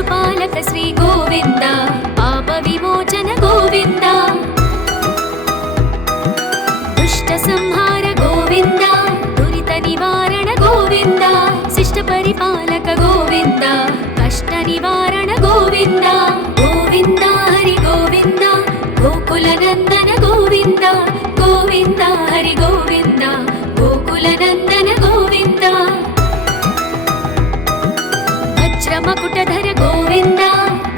पशुपालक श्री गोविंद पाप विमोचन गोविंद दुष्ट संहार गोविंद दुरित निवारण गोविंद शिष्ट परिपालक गोविंद कष्ट निवारण गोविंद गोविंद हरि गोविंद गोकुल नंदन गोविंद गोविंद हरि गोविंद गोकुल नंदन गोविंद वज्रमकुटधर गोविंद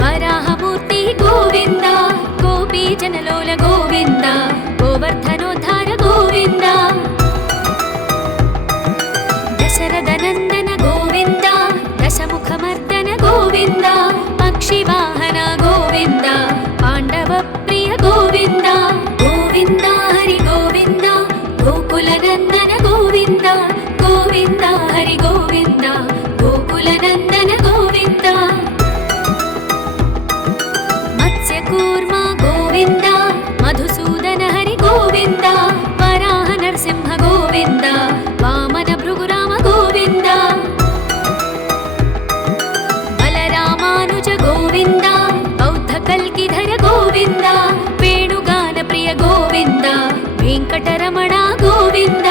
वराहमूर्ति गोविंद गोपी जनलोल गोविंद गोवर्धनोद्धार गोविंद दशरथ नंदन गोविंद दशमुखमर्दन गोविंद पक्षिवाहन गोविंद पांडव प्रिय गोविंद गोविंद हरि गोविंद गोकुल नंदन गोविंद गोविंद हरि गोविंद गोकुल नंदन गोविंद मत्स्यकूर्म गोविंद मधुसूदन हरि गोविंद वराह नरसिंह गोविंद वामन भृगुराम गोविंद बलरामानुज गोविंद बौद्ध कल्किधर गोविंद वेणुगान प्रिय गोविंद वेंकटरमण गोविंद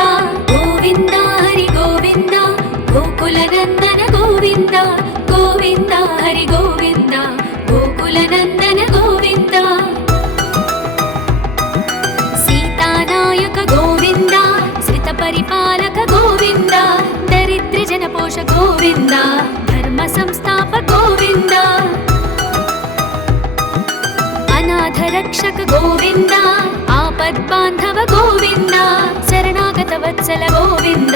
गोविंद हरि गोविंद गोकुल नंदन गोविंद गोविंद हरि गोविंद गोकुल नंदन गोविंद सीतानायक गोविंद श्रित परिपालक गोविंद दरिद्र जनपोष गोविंद धर्म संस्थापक गोविंद अनाथ रक्षक गोविंद आपद बांधव गोविंद शरणागत वत्सल गोविंद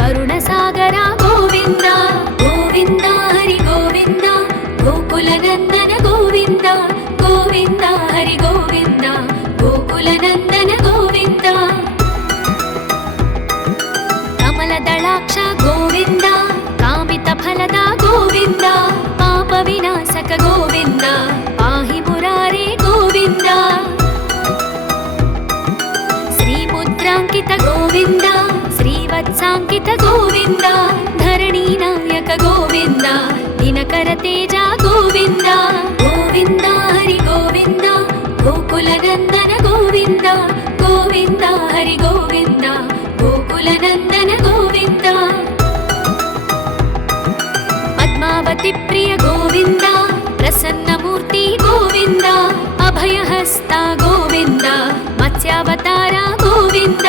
करुण सागर गोविंद गोविंद हरि गोविंद गोकुल नंदन गोविंद गोविंद हरि गोविंद गोकुल नंदन गोविंद कमल दलाक्ष गोविंद कामित फलद गोविंद पाप विनाशक गोविंद पाहि मुरारे गोविंद श्रीमुद्रांकित गोविंद श्रीवत्सांकित गोविंद धरणी नायक गोविंद दिनकर तेज गोविंद गोविंद हरि गोविंद गोकुल नंदन गोविंद गोविंद हरि गोविंद गोकुल नंदन गोविंद पद्मावती प्रिय गोविंद प्रसन्न मूर्ति गोविंद अभयहस्ता गोविंद मत्स्यावतार गोविंद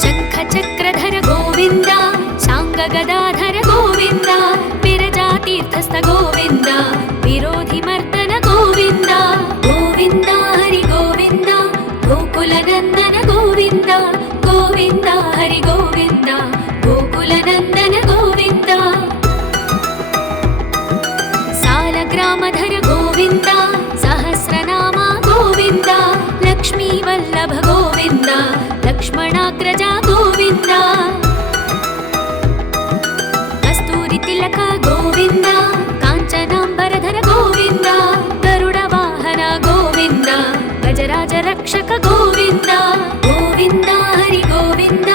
शंख चक्रधर गोविंद शांग गदाधर गोविंद विरजातीर्थस्थ गोविंद विरोधि मर्दन गोविंद गोविंद हरि गोविंद गोकुल नंदन गोविंद गोविंद हरि गोविंद गोकुल नंदन गोविंद सालग्रामधर गोविंद सहस्रनाम गोविंद लक्ष्मी वल्लभ गोविंद लक्ष्मणाग्रज गोविंद कस्तूरी तिलक गोविंद कांचनांबरधर गोविंद गरुड़ वाहन गोविंद गजराज रक्षक गोविंद गोविंद हरि गोविंद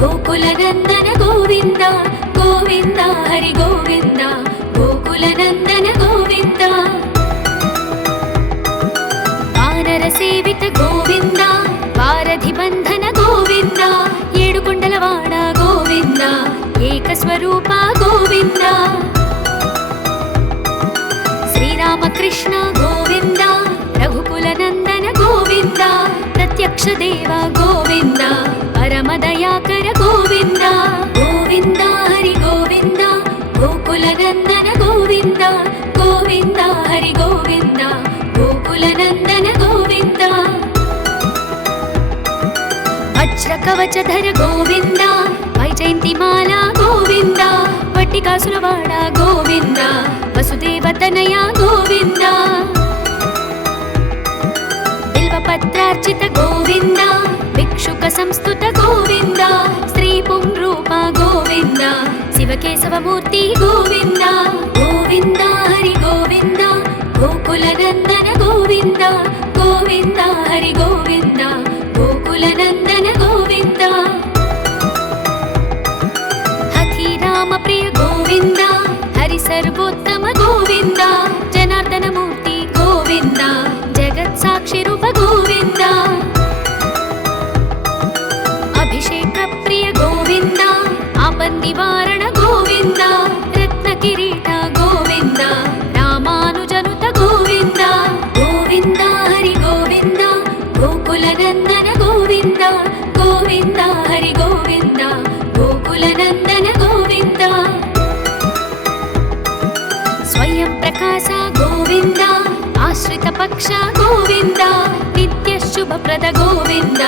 गोकुल नंदन गोविंद गोविंद हरि गोविंद गोकुल नंदन गोविंद वानर सेवित गोविंद वारधि बंधन गोविंद येडुकुंडलवाड गोविंद एक स्वरूप गोविंद श्रीरामकृष्ण गोविंद रघुकुल नंदन गोविंद प्रत्यक्ष देव गोविंद परम दयाकर गोविंद गोविंद हरि गोविंद गोकुल नंदन गोविंद गोविंद हरि गोविंद गोकुल नंदन गोविंद वज्र कवचधर गोविंद वैजयंतिमाला गोविंद वट्टिकासुरवाड गोविंद वसुदेवतनय गोविंद बिल्वपत्रार्चित गोविंद भिक्षुक संस्तुत गोविंद स्त्री पुंरूप गोविंद शिवकेशवमूर्ति गोविंद गोविंद हरि गोविंद गोकुल नंदन गोविंद गोविंद हरि गोविंद गोकुल नंदन गोविंद हथी राम प्रिय गोविंद हरि साक्षि रूप गोविन्द अभिषेक प्रिय गोविन्द आपन्निवारण गोविन्द रत्नकिरीट गोविन्द रामानुजनुत गोविन्द गोविन्द हरि गोविन्द गोकुलनन्दन गोविन्द गोविन्द हरि गोविन्द गोकुलनन्दन गोविन्द स्वयं प्रकाश गोविन्द आश्रित पक्ष गोविन्द नित्य शुभप्रद गोविन्द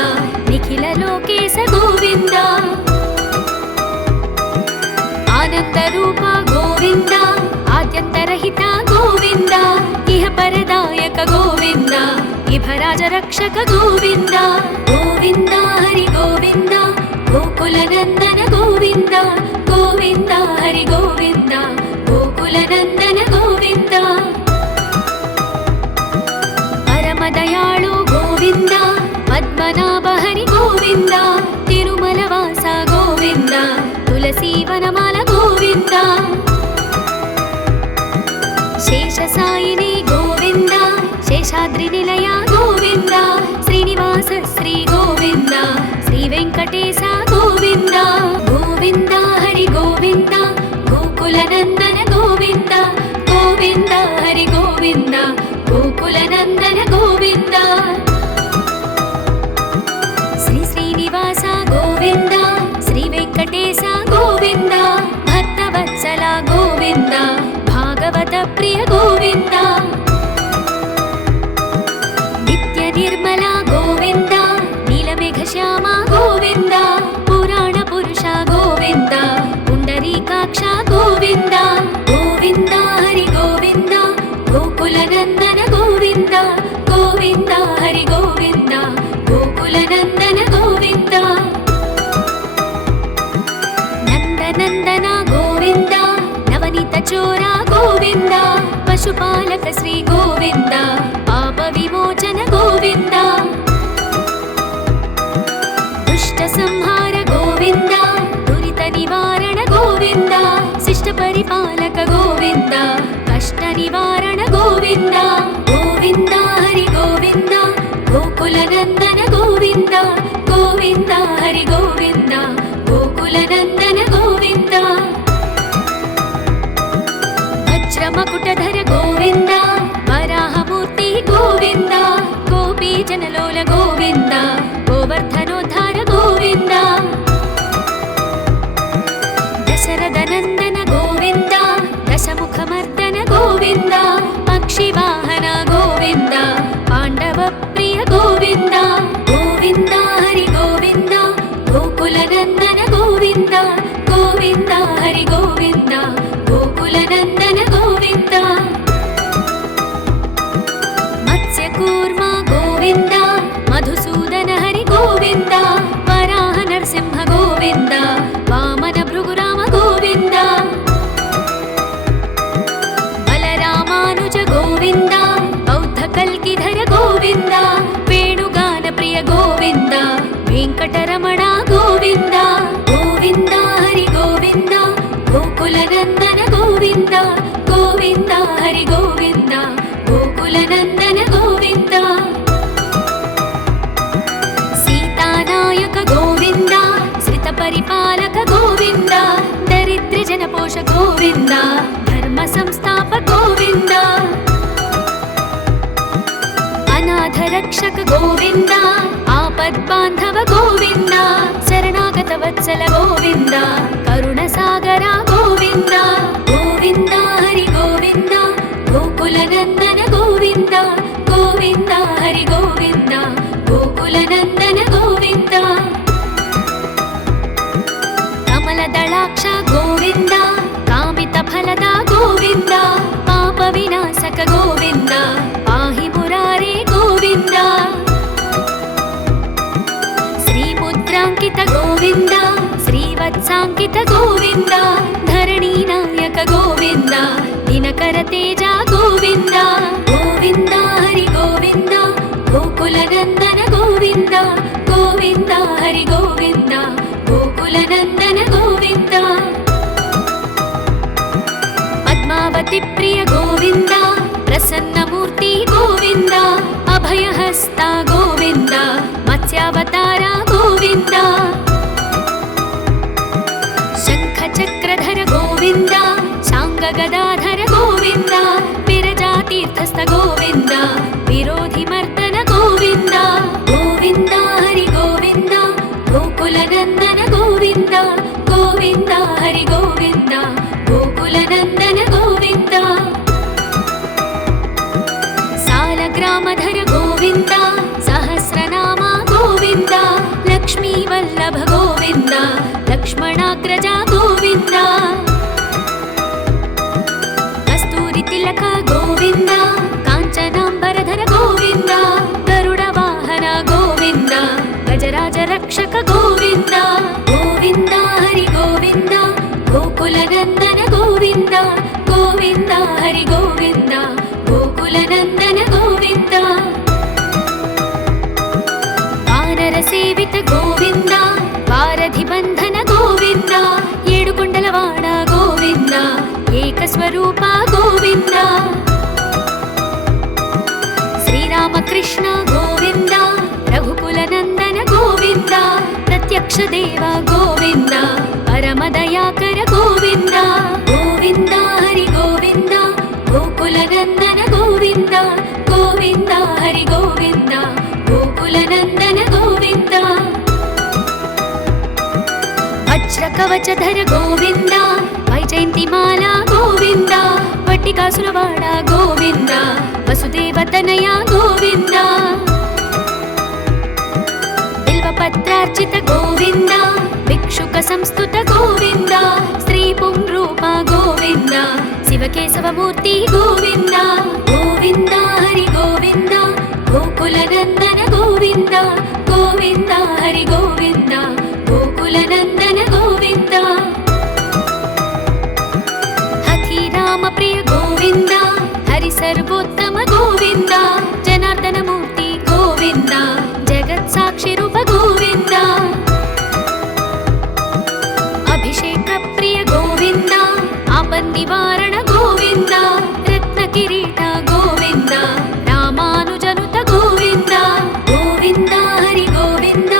निखिल लोकेश गोविन्द आनंद रूप गोविन्द आद्यन्तरहित गोविन्द इह परदायक गोविन्द इभराज रक्षक गोविन्द गोविन्द हरि गोविन्द गोकुलनन्दन गोविन्द गोविन्द हरि गोविन्द गोकुलनन्दन गोविन्द परमदयाळु गोविन्द पद्मनाभ हरि गोविन्द तिरुमलवास गोविन्द तुलसीवनमाल गोविन्द शेषसायिनी गोविन्द शेषाद्रिनिलय गोविन्द श्रीनिवास श्री गोविन्द श्रीवेङ्कटेश गोविन्द गोविन्द हरि गोविन्द गोकुलनन्दन गोविन्द गोविन्द हरि गोविन्द गोकुलनन्दन गोविन्द श्री श्रीनिवास गोविन्द श्रीवेङ्कटेश गोविन्द भक्तवत्सल गोविन्द भागवत प्रिय गोविन्द नित्य निर्मल गोविन्द नीलमेघश्याम गोविन्द पुराण पुरुष गोविन्द पुण्डरीकाक्ष गोविन्द गोविन्द हरि गोविन्द गोकुलनन्दन गोविन्द गोविन्द हरि गोविन्द गोकुलनन्दन गोविन्द नन्दनन्दन गोविन्द नवनीत चोर गोविन्द पशुपालक श्री गोविन्द पाप विमोचन गोविन्द दुष्ट संहार गोविन्द दुरित निवारण गोविन्द शिष्ट परिपालक गोविन्द कष्ट निवारण गोविन्द गोविन्द हरि गोविन्द गोकुलनन्दन गोविन्द गोविन्द हरि गोविन्द गोकुलनन्दन गोविन्द वज्रमकुटधर गोविन्द वराहमूर्ति गोविन्द गोपीजनलोल गोविन्द गोवर्धनोद्धार गोविन्द दशरथनन्दन गोविन्द दशमुखमर्दन गोविन्द पक्षिवाहन गोविन्द पाण्डवप्रिय गोविन्द गोविन्द हरि गोविन्द गोकुलनन्दन गोविन्द गोविन्द हरि गोविन्द गोकुलनन्दन गोविन्द मत्स्यकूर्म गोविन्द मधुसूदन हरि गोविन्द वराह नरसिंह गोविन्द वामन भृगुराम गोविन्द बलरामानुज गोविन्द बौद्ध कल्किधर गोविन्द वेणुगान प्रिय गोविन्द वेङ्कटरमण गोविन्द गोविन्द हरि गोविन्द गोकुलनन्दन गोविन्द गोविन्द हरि गोविन्द गोकुलनन्दन गोविन्द सीतानायक गोविन्द श्रितपरिपालक गोविन्द दरिद्रजनपोष गोविन्द धर्म संस्थापक गोविन्द अनाथ रक्षक गोविन्द आपद्बान्धव गोविन्द शरणागत वत्सल गोविन्द करुणसागर गोविन्द गोविन्द हरि गोविन्द गोकुलनन्दन गोविन्द गोविन्द हरि गोविन्द गोकुलनन्दन गोविन्द कमलदलाक्ष गोविन्द कामितफलद गोविन्द पापविनाशक गोविन्द पाहि मुरारे गोविन्द श्रीमुद्राङ्कित गोविन्द श्रीवत्साङ्कित गोविन्द धरणीनायक गोविन्द दिनकर तेज गोविन्द गोविन्द हरि गोविन्द गोकुलनन्दन गोविन्द गोविन्द हरि गोविन्द गोकुलनन्दन गोविन्द पद्मावती प्रिय गोविन्द प्रसन्नमूर्ति गोविन्द अभय नामधर गोविन्द सहस्रनाम गोविन्द लक्ष्मीवल्लभ गोविन्द लक्ष्मणाग्रजा गोविन्द कस्तूरि तिलक गोविन्द काञ्चनाम्बरधर गोविन्द गरुडवाहन गोविन्द गजराज रक्षक गोविन्द गोविन्द हरि गोविन्द गोकुलनन्दन गोविन्द गोविन्द हरि गोविन्द गोकुलनन्दन गोविन्द वानर सेवित गोविन्द वारधिबन्धन गोविन्द येडुकुण्डलवाड गोविन्द एकस्वरूप गोविन्द श्रीरामकृष्ण गोविन्द रघुकुलनन्दन गोविन्द प्रत्यक्ष देव गोविन्द परमदयाकर गोविन्द गोविन्द हरि गोविन्द गोकुलनन्दन गोविन्द गोविन्द हरि गोविन्द गोकुलनन्दन गोविन्द वज्रकवचधर गोविन्द वैजयन्तिमाला गोविन्द वट्टिकासुरवाड गोविन्द वसुदेवतनया गोविन्द बिल्वपत्रार्चित गोविन्द भिक्षुक संस्तुत गोविन्द श्रीपुंरूप गोविन्द शिवकेशवमूर्ति गोविन्द गोविन्द हरि गोविन्द गोकुलनन्दन गोविन्द गोविन्द हरि गोविन्द गोकुलनन्दन गोविन्द हथिराम प्रिय गोविन्द हरि सर्वोत्तम गोविन्द जनार्दन मूर्ति गोविन्द जगत्साक्षि रूप गोविन्द अभिषेक प्रिय गोविन्द आपन्निवारण गोविन्द रत्नकिरीट गोविन्द रामानुजनुत गोविन्द गोविन्द हरि गोविन्द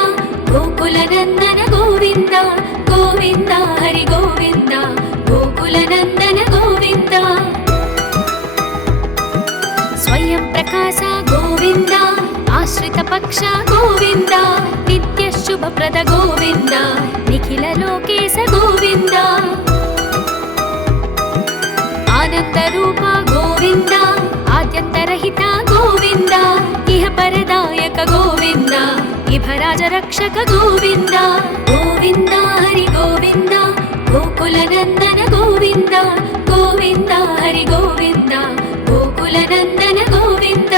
गोकुलनन्दन गोविन्द गोविन्द हरि गोविन्द गोकुलनन्दन गोविन्द स्वयं प्रकाश गोविन्द आश्रित पक्ष गोविन्द नित्य शुभप्रद गोविन्द निखिल लोकेश गोविन्द आनंद रूप गोविन्द आद्यन्तरहित गोविन्द इह परदायक गोविन्द इभराज रक्षक गोविन्द गोविन्द हरि गोविन्द गोकुलनन्दन गोविन्द गोविन्द हरि गोविन्द गोकुलनन्दन गोविन्द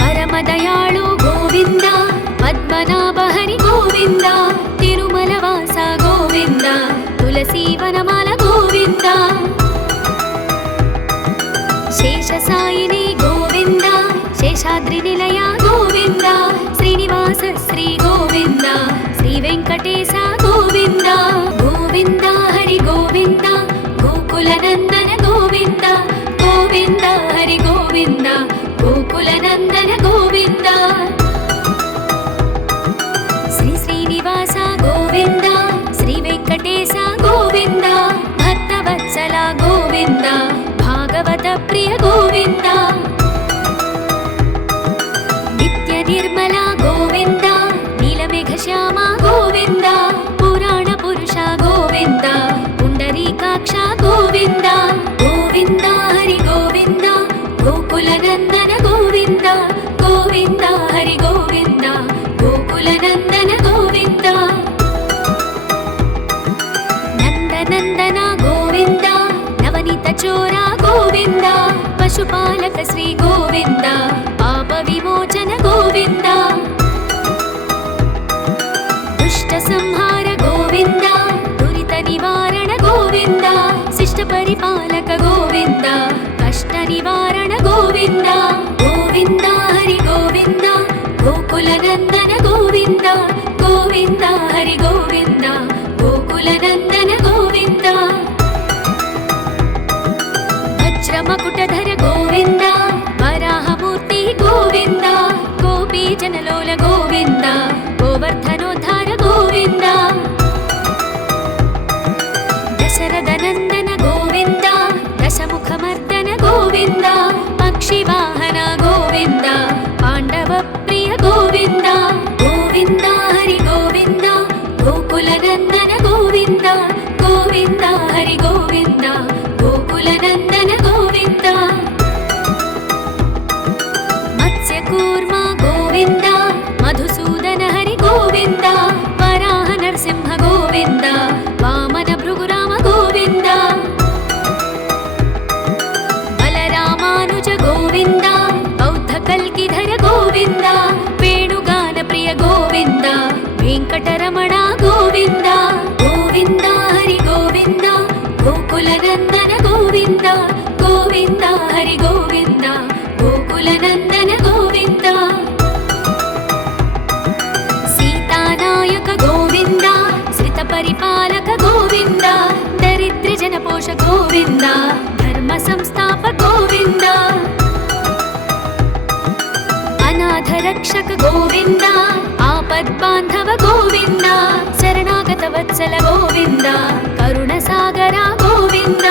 परमदयाळु गोविन्द पद्मनाभ हरि गोविन्द तिरुमलवास गोविन्द तुलसीवनमाल गोविन्द शेषसायिनी गोविन्द शेषाद्रिनिलय गोविन्द श्रीनिवास श्री गोविन्द श्रीवेङ्कटेश गोविन्द गोविन्द हरि गोविन्द गोकुलनन्दन गोविन्द गोविन्द हरि गोविन्द गोकुलनन्दन गोविन्द श्री श्रीनिवास गोविन्द श्रीवेङ्कटेश गोविन्द भक्तवत्सल गोविन्द भागवत प्रिय गोविन्द नित्य निर्मल गोविन्द नीलमेघश्याम गोविन्द पुराण पुरुष गोविन्द पुण्डरीकाक्ष गोविन्द गोविन्द हरि गोविन्द गोकुलनन्दन गोविन्द गोविन्द हरि गोविन्द गोकुलनन्दन गोविन्द नन्दनन्दन गोविन्द नवनीत चोर गोविन्द पशुपालक श्री गोविन्द पाप विमोचन गोविन्द दुष्ट संहार गोविन्द दुरित निवारण गोविन्द शिष्ट परिपालक गोविन्द कष्ट निवारण गोविन्द गोविन्द हरि गोविन्द गोकुलनन्दन गोविन्द गोविन्द हरि गोविन्द गोकुलनन्दन गोविन्द वज्रमकुटधर गोविन्द वराहमूर्ति गोविन्द गोपीजनलोल गोविन्द गोवर्धनोद्धार गोविन्द दशरथनन्दन गोविन्द दशमुखमर्दन गोविन्द पक्षिवाहन रक्षक गोविन्द आपद्बान्धव गोविन्द शरणागत वत्सल गोविन्द करुणसागर गोविन्द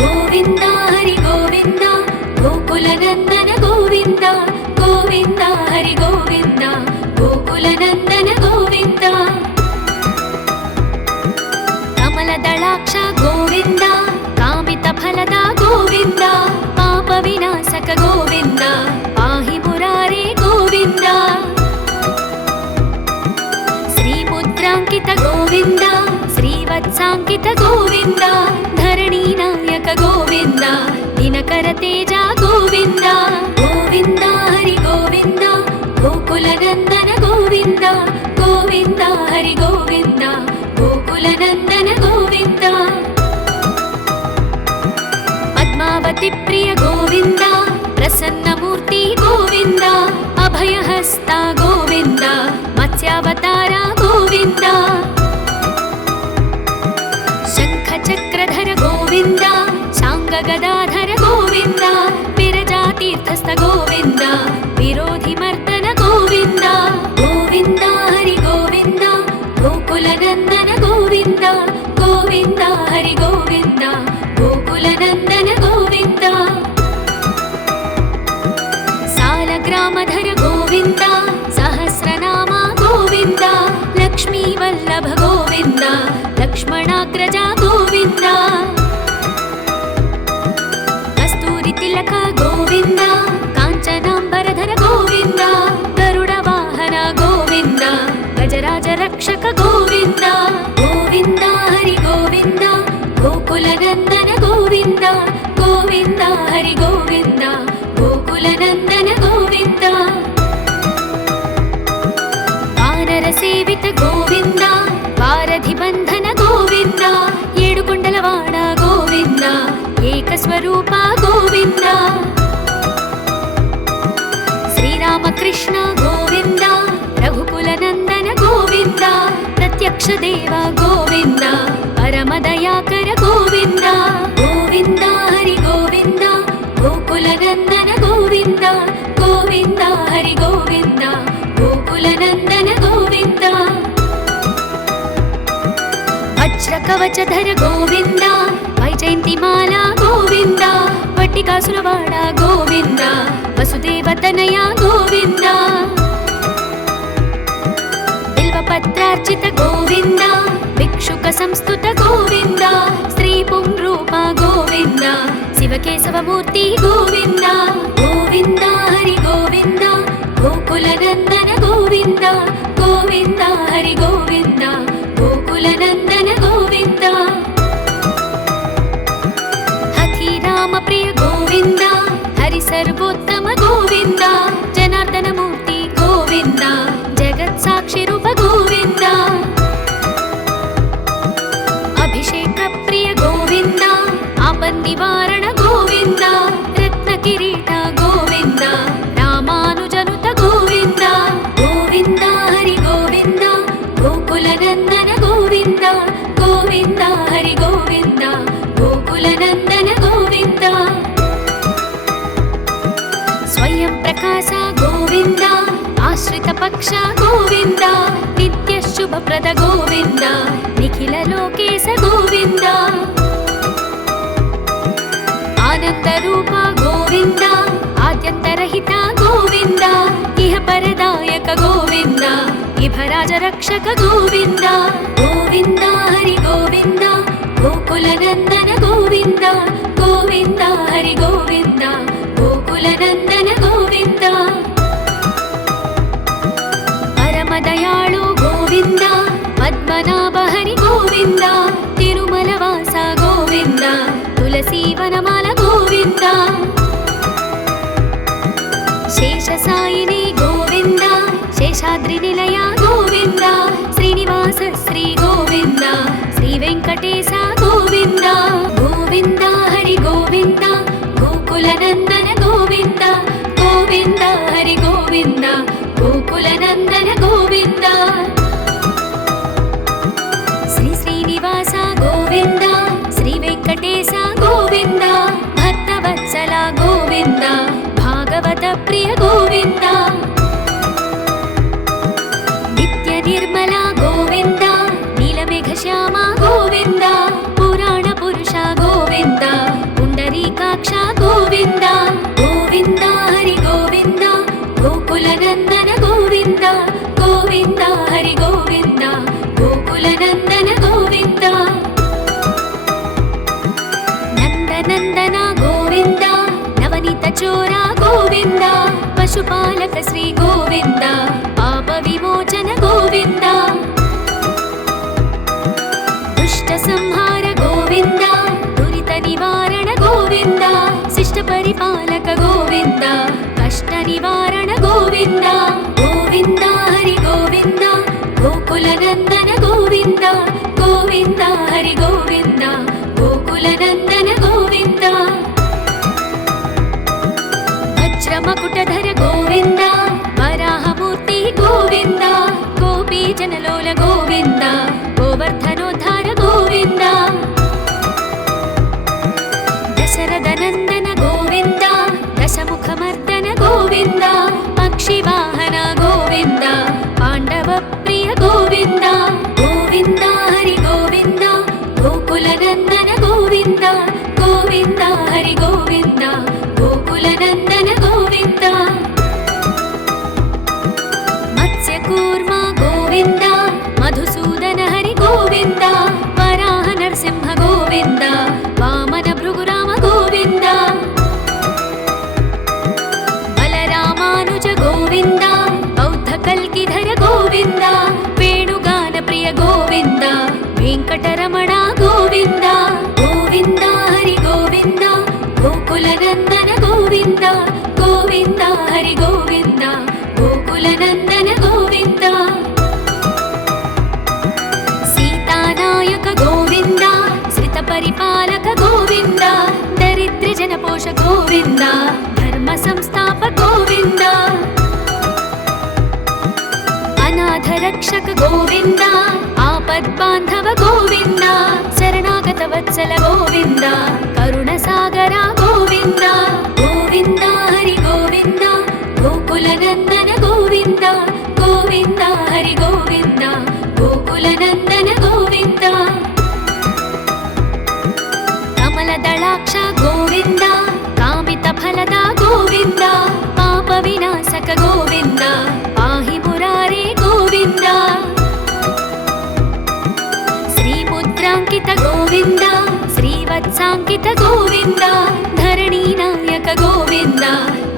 गोविन्द हरि गोविन्द गोकुलनन्दन गोविन्द गोविन्द हरि गोविन्द गोकुलनन्दन गोविन्द कमलदलाक्ष गोविन्द कामितफलद गोविन्द पापविनाशक गोविन्द पाहि मुरारे गोविन्द श्रीमुद्राङ्कित गोविन्द श्रीवत्साङ्कित गोविन्द धरणीनायक गोविन्द दिनकर तेज गोविन्द गोविन्द हरि गोविन्द गोकुलनन्दन गोविन्द गोविन्द हरि गोविन्द गोकुलनन्दन गोविन्द पद्मावती प्रिय गोविन्द प्रसन्नमूर्ति गोविन्द अभयहस्ता गोविन्द मत्स्यावतार गोविन्द शङ्खचक्रधर गोविन्द शाङ्गगदाधर गोविन्द विरजातीर्थस्थ गोविन्द विरोधिमर्दन गोविन्द गोविन्द हरि गोविन्द गोकुलनन्दन गोविन्द गोविन्द हरि गोविन्द गोकुलनन्दन गोविन्द सालग्रामधर गोविन्द सहस्रनाम गोविन्द लक्ष्मीवल्लभ गोविन्द लक्ष्मणाग्रज गोविन्द कस्तूरि तिलक गोविन्द काञ्चनाम्बरधर गोविन्द गरुडवाहन गोविन्द गजराज रक्षक गोविन्द गोविन्द हरि गोविन्द गोकुलनन्दन गोविन्द गोविन्द हरि गोविन्द गोकुलनन्दन गोविन्द वानरसेवित गोविन्द वारधिबन्धन गोविन्द येडुकुण्डलवाड गोविन्द एकस्वरूप गोविन्द श्रीरामकृष्ण गोविन्द रघुकुलनन्दन गोविन्द प्रत्यक्ष देव गोविन्द परमदयाकर गोविन्द गोविन्द हरि गोविन्द गोकुलनन्दन गोविन्द गोविन्द हरि गोविन्द गोकुलनन्दन गोविन्द वज्रकवचधर गोविन्द वैजयन्तिमाला गोविन्द वट्टिकासुरवाड गोविन्द वसुदेवतनय गोविन्द बिल्वपत्रार्चित गोविन्द भिक्षुक संस्तुत गोविन्द श्रीपुंरूप गोविन्द शिवकेशवमूर्ति गोविन्द गोविन्द हरि गोविन्द गोकुलनन्दन गोविन्द गोविन्द हरि गोविन्द गोकुलनन्दन गोविन्द हथिराम प्रिय गोविन्द हरि सर्वोत्तम गोविन्द जनार्दन मूर्ति गोविन्द जगत्साक्षि रूप गोविन्द अभिषेक प्रिय गोविन्द आपन्निवारण गोविन्द रत्नकिरीट गोविन्द रामानुजनुत गोविन्द गोविन्द हरि गोविन्द गोकुलनन्दन गोविन्द गोविन्द हरि गोविन्द गोकुलनन्दन गोविन्द स्वयं प्रकाश गोविन्द आश्रित पक्ष गोविन्द नित्य शुभप्रद गोविन्द निखिल लोकेश गोविन्द आनन्दरूप गोविन्द आद्यन्तरहित गोविन्द इह परदायक गोविन्द इभराज रक्षक गोविन्द गोविन्द हरि गोविन्द गोकुलनन्दन गोविन्द गोविन्द हरि गोविन्द गोकुलनन्दन गोविन्द परमदयाळु गोविन्द पद्मनाभ हरि गोविन्द तिरुमलवास गोविन्द तुलसीवनमाल गोविन्द शेषसायिनी गोविन्द शेषाद्रिनिलय गोविन्द श्रीनिवास श्री गोविन्द श्रीवेङ्कटेश गोविन्द गोविन्द हरि गोविन्द गोकुलनन्दन गोविन्द गोविन्द हरि गोविन्द गोकुलनन्दन गोविन्द श्री श्रीनिवास गोविन्द श्रीवेङ्कटेश गोविन्द भक्तवत्सल गोविन्द भागवत प्रिय गोविन्द చోర గోవింద పశుపాలక శ్రీ గోవింద పాప విమోచన గోవింద దుష్ట సంహార గోవింద దురిత నివారణ గోవింద శిష్ట పరిపాలక గోవింద కష్ట నివారణ గోవింద గోవింద హరి గోవింద గోకుల నందన గోవింద గోవింద హరి గోవింద గోకుల నందన గోవింద వజ్రమకుటధర గోవింద వరాహమూర్తి గోవింద గోపీ జనలోల గోవింద గోవర్ధనోద్ధార గోవింద దశరథ నందన గోవింద దశముఖమర్దన గోవింద పక్షివాహన గోవింద పాండవ ప్రియ గోవింద గోవింద హరి గోవింద గోకుల నందన గోవింద గోవింద హరి గోవింద గోకుల నందన గోవింద మత్స్యకూర్మ గోవింద మధుసూదన హరి గోవింద వరాహ నరసింహ గోవింద వామన భృగురామ గోవింద బలరామానుజ గోవింద బౌద్ధ కల్కిధర గోవింద వేణుగాన ప్రియ గోవింద వెంకటరమణ గోవింద గోవింద హరి గోవింద గోకుల నందన గోవింద గోవింద హరి గోవింద గోకుల నందన గోవింద సీతానాయక గోవింద శ్రిత పరిపాలక గోవింద దరిద్ర జనపోష గోవింద ధర్మ సంస్థాప గోవింద అనాథ రక్షక గోవింద ఆపద్బాంధవ గోవింద శరణాగత వత్సల గోవింద కరుణ సాగర గోవింద గోవింద హరి గోవింద గోకుల నందన గోవింద గోవింద హరి గోవింద గోకుల నందన గోవింద కమల దళాక్ష గోవింద కామిత ఫలద గోవింద పాప వినాశక గోవింద పాహి మురారే గోవింద శ్రీముద్రాంకిత గోవింద శ్రీవత్సాంకిత గోవింద ధరణీ నాయక గోవింద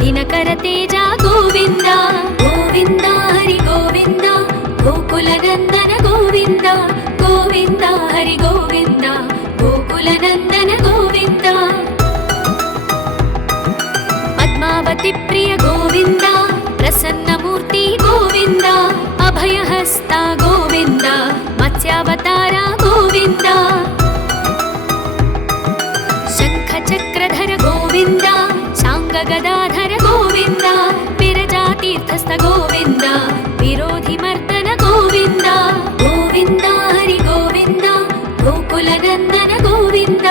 దినకర తేజ గోవింద గోవింద హరి గోవింద గోకుల నందన గోవింద గోవింద హరి గోవింద గోకుల నందన గోవింద పద్మావతి ప్రియ గోవింద ప్రసన్నమూర్తి గోవింద అభయహస్త గోవింద మత్స్యావతార గోవింద శంఖ చక్రధర గోవింద శాంగ గదాధర గోవింద విరజాతీర్థస్థ గోవింద విరోధి మర్దన గోవింద గోవింద హరి గోవింద గోకుల నందన గోవింద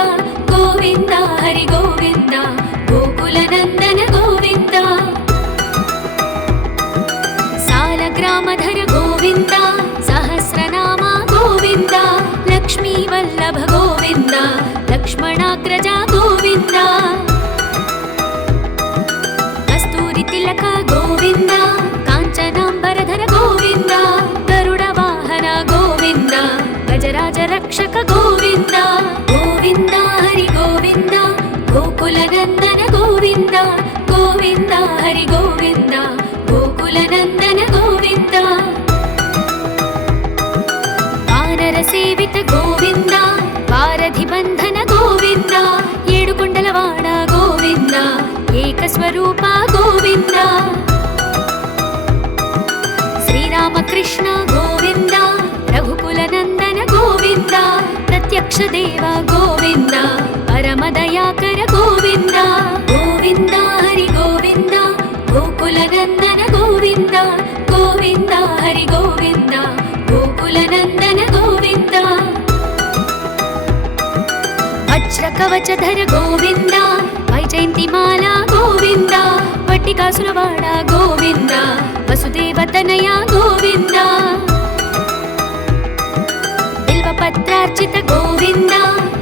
గోవింద హరి గోవింద గోకుల నందన గోవింద సాలగ్రామధర గోవింద సహస్రనామ గోవింద లక్ష్మీ వల్లభ గోవింద లక్ష్మణాగ్రజ గోవింద కస్తూరి తిలక గోవింద కాంచనాంబరధర గోవింద గరుడ వాహన గోవింద గజరాజ రక్షక గోవింద గోవింద హరి గోవింద గోకుల నందన గోవింద గోవింద హరి గోవింద గోకుల నందన గోవింద వానర సేవిత గోవింద వారధి బంధన గోవింద ఏడుకొండలవాడ గోవింద ఏకస్వరూప గోవింద శ్రీరామకృష్ణ గోవింద రఘుకుల నందన గోవింద ప్రత్యక్ష దేవ గోవింద పరమదయాకర గోవింద గోవింద హరి గోవింద గోకుల నందన గోవింద గోవింద హరి గోవింద గోకుల నందన గోవింద వజ్ర కవచధర గోవింద వైజయంతిమాల గోవింద వట్టికాసులవాడ గోవింద వసుదేవతనయ గోవింద బిల్వపత్రార్చిత గోవింద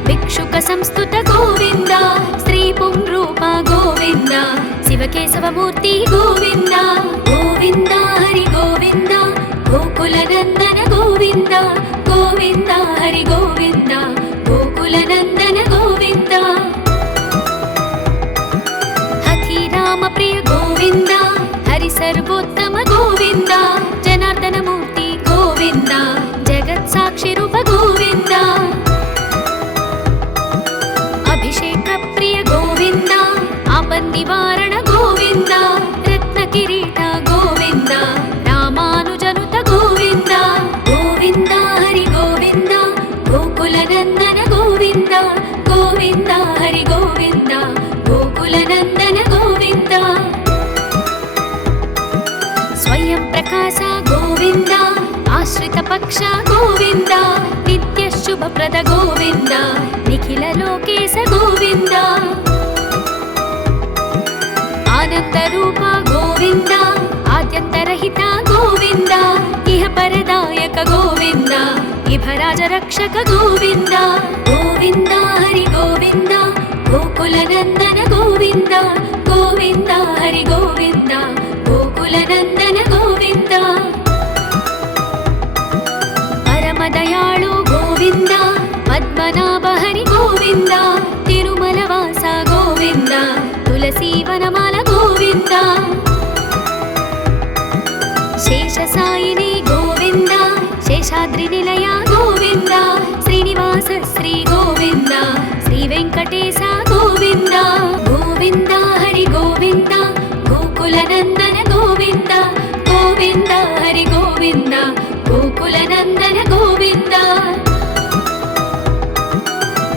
భిక్షుక సంస్థుత గోవింద శ్రీ పుంరూప గోవింద శివకేశవమూర్తి గోవింద గోవింద హరి గోవింద గోకుల నందన గోవింద గోవింద హరి గోవింద గోకుల నందన గోవింద హథీరా ಆಶ್ರಿತ ಪಕ್ಷ ಗೋವಿಂದ ನಿತ್ಯ ಶುಭಪ್ರದ ಗೋವಿಂದ ನಿಖಿಲ ಲೋಕೇಶ ಗೋವಿಂದ ಆನಂದ ರೂಪ ಗೋವಿಂದ ಆದ್ಯಂತರಹಿತ ಗೋವಿಂದ ಇಹ ಪರದಾಯಕ ಗೋವಿಂದ ಇಭರಾಜ ರಕ್ಷಕ ಗೋವಿಂದ ಗೋವಿಂದ ಹರಿ ಗೋವಿಂದ ಗೋಕುಲ ನಂದನ ಗೋವಿಂದ ಗೋವಿಂದ ಹರಿ ಗೋವಿಂದ ಗೋಕುಲ ನಂದನ ಗೋವಿಂದ ಪರಮ ದಯಾಳು ಗೋವಿಂದ ಪದ್ಮನಾಭ ಹರಿ ಗೋವಿಂದ ತಿರುಮಲ ವಾಸ ಗೋವಿಂದ ತುಳಸಿ ವನಮಾಲ ಗೋವಿಂದ ಶೇಷ ಸಾಯಿನಿ ಗೋವಿಂದ ಶೇಷಾದ್ರಿ ನಿಲಯ ಗೋವಿಂದ ಶ್ರೀನಿವಾಸ ಶ್ರೀ ಗೋವಿಂದ ಶ್ರೀ ವೆಂಕಟೇಶ ಗೋವಿಂದ ಗೋವಿಂದ ಹರಿ ಗೋವಿಂದ ಗೋಕುಲ ನಂದನ ಗೋವಿಂದ ಗೋವಿಂದ ಹರಿ ಗೋವಿಂದ ಗೋಕುಲ ನಂದನ ಗೋವಿಂದ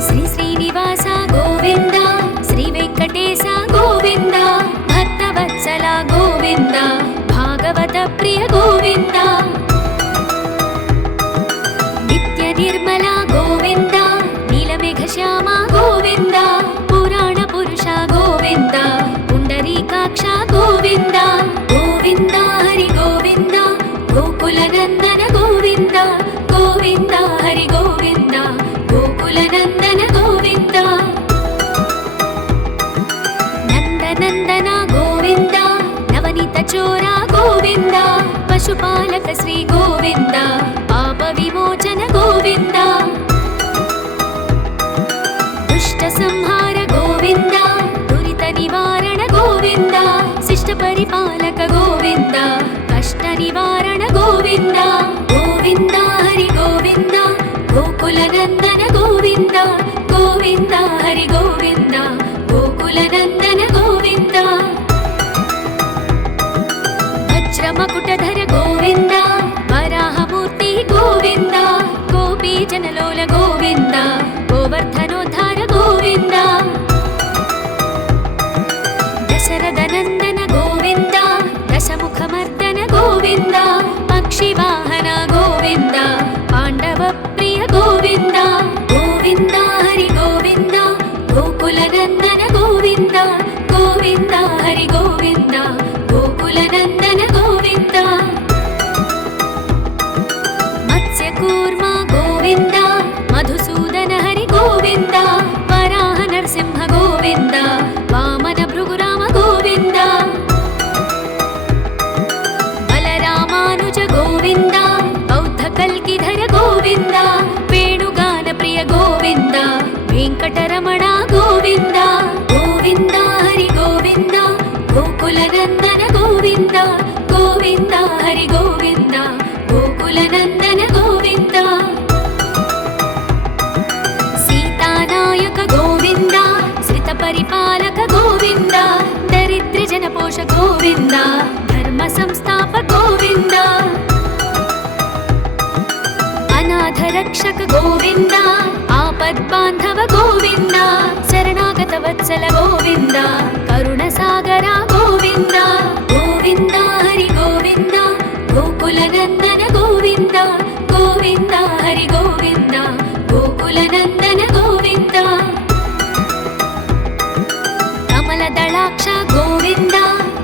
ಶ್ರೀ ಶ್ರೀನಿವಾಸ ಗೋವಿಂದ ಶ್ರೀ ವೆಂಕಟೇಶ ಗೋವಿಂದ ಭಕ್ತವತ್ಸಲ ಗೋವಿಂದ ಭಾಗವತ ಪ್ರಿಯ ಗೋವಿಂದ ನಿತ್ಯ ನಿರ್ಮಲ ಗೋವಿಂದ ನೀಲಮೇಘ ಶ್ಯಾಮ ಗೋವಿಂದ ಪುರಾಣ ಪುರುಷ ಗೋವಿಂದ ಪುಂಡರೀಕಾಕ್ಷ ಗೋವಿಂದ ಗೋವಿಂದ ಹರಿ ಗೋವಿಂದ ಗೋಕುಲ ನಂದನ ಗೋವಿಂದ ಗೋವಿಂದ ಹರಿ ಗೋವಿಂದ ಗೋಕುಲ ನಂದನ ಗೋವಿಂದ ನಂದನಂದನ ಗೋವಿಂದ ನವನೀತ ಚೋರ ಗೋವಿಂದ ಪಶುಪಾಲಕ ಶ್ರೀ ಗೋವಿಂದ ಪಾಪ ವಿಮೋಚನ ಗೋವಿಂದ ದುಷ್ಟ ಸಂಹಾರ ಗೋವಿಂದ ದುರಿತ ನಿವಾರಣ ಗೋವಿಂದ ಶಿಷ್ಟ ಪರಿಪಾಲಕ ಗೋವಿಂದ ಕಷ್ಟ ನಿವಾರಣ ಗೋವಿಂದ ಗೋವಿಂದ ಹರಿ ಗೋವಿಂದ ಗೋಕುಲ ನಂದನ ಗೋವಿಂದ ಗೋವಿಂದ ಹರಿ ಗೋವಿಂದ ಗೋಕುಲ ನಂದನ ಗೋವಿಂದ ವಜ್ರ ಮಕುಟಧರ ಗೋವಿಂದ ವರಾಹಮೂರ್ತಿ ಗೋವಿಂದ ಗೋಪಿ ಜನಲೋಲ ಗೋವಿಂದ ಗೋವರ್ಧನೋದ್ಧಾರ ಗೋವಿಂದ ದಶರಥ ನಂದನ ಗೋವಿಂದ ದಶಮುಖ ಮರ್ದನ ಗೋವಿಂದ ಪಕ್ಷಿ ವಾಹನ ಗೋವಿಂದ ಪಾಂಡವ ಪ್ರಿಯ ಗೋವಿಂದ ಗೋವಿಂದ ಹರಿ ಗೋವಿಂದ ಗೋಕುಲ ನಂದನ ಗೋವಿಂದ ಗೋವಿಂದ ಹರಿ ಗೋವಿಂದ ಗೋಕುಲ ನಂದನ ಗೋವಿಂದ ಮತ್ಸ್ಯ ಕೂರ್ಮ ಗೋವಿಂದ ಮಧುಸೂದನ ಹರಿ ಗೋವಿಂದ ವರಾಹ ನರಸಿಂಹ ಗೋವಿಂದ ವಾಮನ ಭೃಗುರಾಮ ಗೋವಿಂದ ಬಲರಾಮಾನುಜ ಗೋವಿಂದ ಬೌದ್ಧ ಕಲ್ಕಿಧರ ಗೋವಿಂದ ವೇಣುಗಾನ ಪ್ರಿಯ ಗೋವಿಂದ ವೆಂಕಟರಮಣ ಗೋವಿಂದ ಗೋವಿಂದ ಹರಿ ಗೋವಿಂದ ಗೋಕುಲ ನಂದನ ಗೋವಿಂದ ಗೋವಿಂದ ಹರಿ ಗೋವಿಂದ ಗೋಕುಲ ನಂದನ ಗೋವಿಂದ ಸೀತಾನಾಯಕ ಗೋವಿಂದ ಶ್ರಿತ ಪರಿಪಾಲಕ ಗೋವಿಂದ ದರಿದ್ರ ಜನಪೋಷ ಗೋವಿಂದ ಧರ್ಮ ಸಂಸ್ಥಾಪ ಗೋವಿಂದ ಅನಾಥ ರಕ್ಷಕ ಗೋವಿಂದ ಆಪದ್ ಬಾಂಧವ ಗೋವಿಂದ ಶರಣಾಗತ ವತ್ಸಲ ಗೋವಿಂದ ಕರುಣ ಸಾಗರ ಗೋವಿಂದ ಗೋವಿಂದ ಹರಿ ಗೋವಿಂದ ಗೋಕುಲ ನಂದನ ಗೋವಿಂದ ಗೋವಿಂದ ಹರಿ ಗೋವಿಂದ ಗೋಕುಲ ನಂದನ ಗೋವಿಂದ ಕಮಲ ದಳಾಕ್ಷ ಗೋವಿಂದ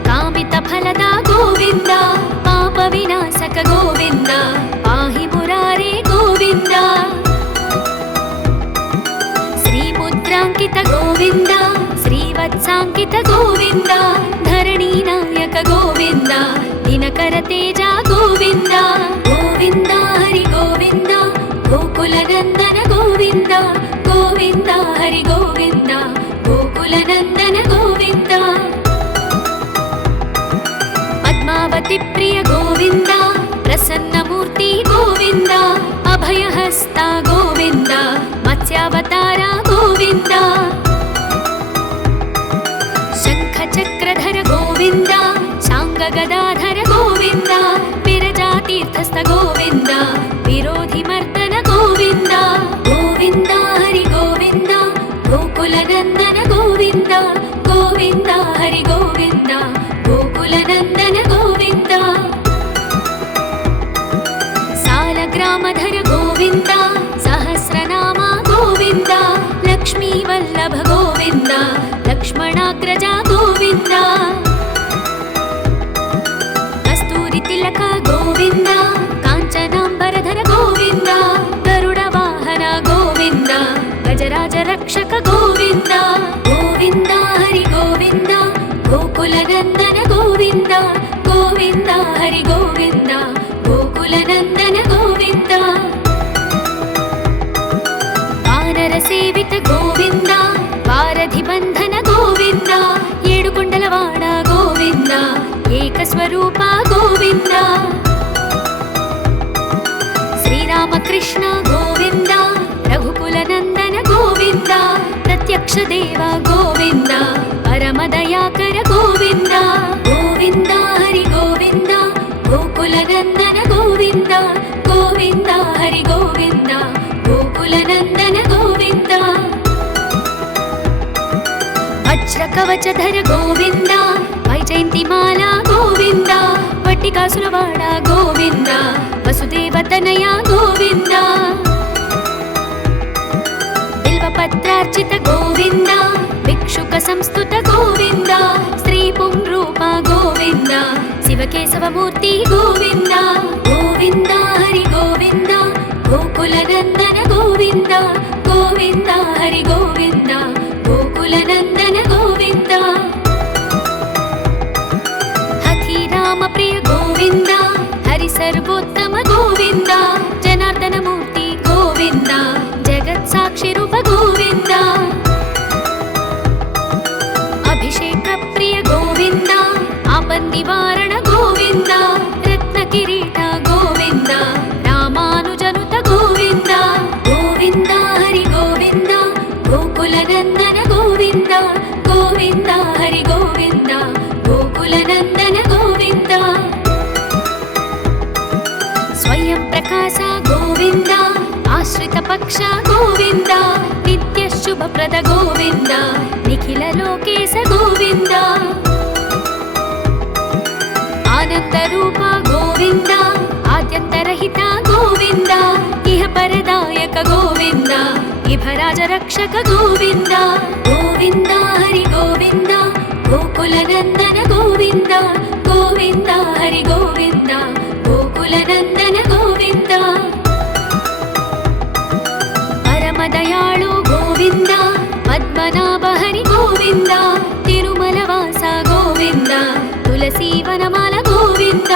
ಕಾಮಿತ ಫಲದ ಗೋವಿಂದ ಪಾಪ ವಿನಾಶಕ ಗೋವಿಂದ ಪಾಹಿ ಮುರಾರೇ ಗೋವಿಂದ ಶ್ರೀ ಮುದ್ರಾಂಕಿತ ಗೋವಿಂದ ಶ್ರೀವತ್ಸಾಂಕಿತ ಗೋವಿಂದ ಧರಣಿ ನಾಯಕ ಗೋವಿಂದ ದಿನಕರ ತೇಜ ಗೋವಿಂದ ಗೋವಿಂದ ಹರಿ ಗೋವಿಂದ ಗೋಕುಲ ನಂದನ ಗೋವಿಂದ ಗೋವಿಂದ ಹರಿ ಗೋವಿಂದ ಗೋಕುಲ ನಂದನ ಗೋವಿಂದ ಪದ್ಮಾವತಿ ಪ್ರಿಯ ಗೋವಿಂದ ಪ್ರಸನ್ನ ಮೂರ್ತಿ ಗೋವಿಂದ ಅಭಯಹಸ್ತ ಗೋವಿಂದ ಮತ್ಸ್ಯಾವತಾರ ಗೋವಿಂದ ಶಂಖ ಚಕ್ರಧರ ಗೋವಿಂದ ಶಾಂಗ ಗದಾಧರ ಗೋವಿಂದ ವಿರಜಾತೀರ್ಥಸ್ಥ ಗೋವಿಂದ ವಿರೋಧಿ ಮರ್ದನ ಗೋವಿಂದ ಗೋವಿಂದ ಹರಿ ಗೋವಿಂದ ಗೋಕುಲ ನಂದನ ಗೋವಿಂದ ಗೋವಿಂದ ಹರಿ ಗೋವಿಂದ ಗೋಕುಲ ನಂದನ ಗೋವಿಂದ रक्षक गोविन्द गोविन्द हरि गोविन्द गोकुलनन्दन गोविन्द गोविन्द हरि गोविन्द गोकुलनन्दन गोविन्द वानर सेवित गोविन्द वारधि बन्धन गोविन्द येडुकुण्डलवाड गोविन्द एकस्वरूप गोविन्द श्रीरामकृष्ण गोविन्द रघुकुलनन्दन गोविन्द प्रत्यक्ष देव गोविन्द परमदयाकर गोविन्द गोविन्द हरि गोविन्द गोकुलनन्दन गोविन्द गोविन्द हरि गोविन्द गोकुलनन्दन गोविन्द वज्रकवचधर गोविन्द वैजयन्तिमाला गोविन्द वट्टिकासुरवाड गोविन्द वसुदेवतनया गोविन्द बिल्वपत्रार्चित गोविन्द भिक्षुक संस्तुत गोविन्द श्रीपुंरूप गोविन्द शिवकेशवमूर्ति गोविन्द गोविन्द हरि गोविन्द गोकुलनन्दन गोविन्द गोविन्द हरि गोविन्द गोकुलनन्दन गोविन्द हठि राम प्रिय गोविन्द हरि सर्वोत्तम गोविन्द जनार्दन मूर्ति गोविन्द जगत् साक्षि रूप गोविन्द अभिषेक प्रिय गोविन्द आपन्निवारण गोविन्द रत्न किरीट गोविन्द रामानुजनुत गोविन्द गोविन्द हरि गोविन्द गोकुलनन्दन गोविन्द गोविन्द हरि गोविन्द गोकुलनन्दन गोविन्द स्वयं प्रकाश गोविन्द आश्रित पक्ष गोविन्द नित्य शुभप्रद गोविन्द निखिल लोकेश गोविन्द आनंद रूप गोविन्द आद्यन्तरहित गोविन्द इह परदायक गोविन्द इभराज रक्षक गोविन्द गोविन्द हरि गोविन्द गोकुलनन्दन गोविन्द गोविन्द हरि गोविन्द गोकुलनन्दन गोविन्द परमदयाळु गोविन्द पद्मनाभ हरि गोविन्द तिरुमलवास गोविन्द तुलसीवनमाल गोविन्द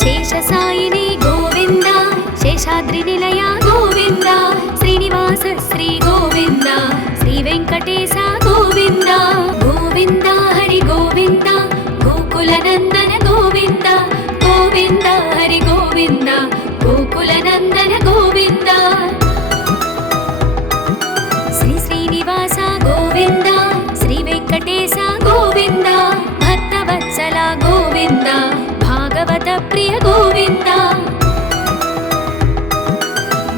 शेषसायिनी गोविन्द शेषाद्रिनिलय गोविन्द श्रीनिवास श्री गोविन्द श्रीवेङ्कटेश गोविन्द गोविन्द हरि गोविन्द गोकुलनन्दन गोविन्द गोविन्द हरि गोविन्द गोकुलनन्दन गोविन्द श्री श्रीनिवास गोविन्द श्रीवेङ्कटेश गोविन्द भक्तवत्सल गोविन्द भागवत प्रिय गोविन्द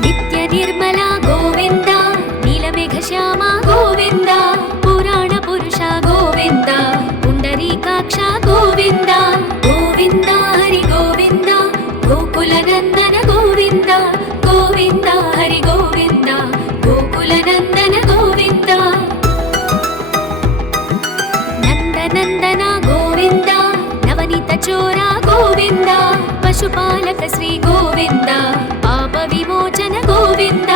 नित्य निर्मल गोविन्द नीलमेघश्याम गोविन्द पुराण पुरुष गोविन्द पुण्डरीकाक्ष गोविन्द गोविन्द हरि गोविन्द गोकुलनन्दन गोविन्द गोविन्द हरि गोविन्द गोकुलनन्दन गोविन्द नन्दनन्दन गोविन्द नवनीत चोर गोविन्द पशुपालक श्री गोविन्द पाप विमोचन गोविन्द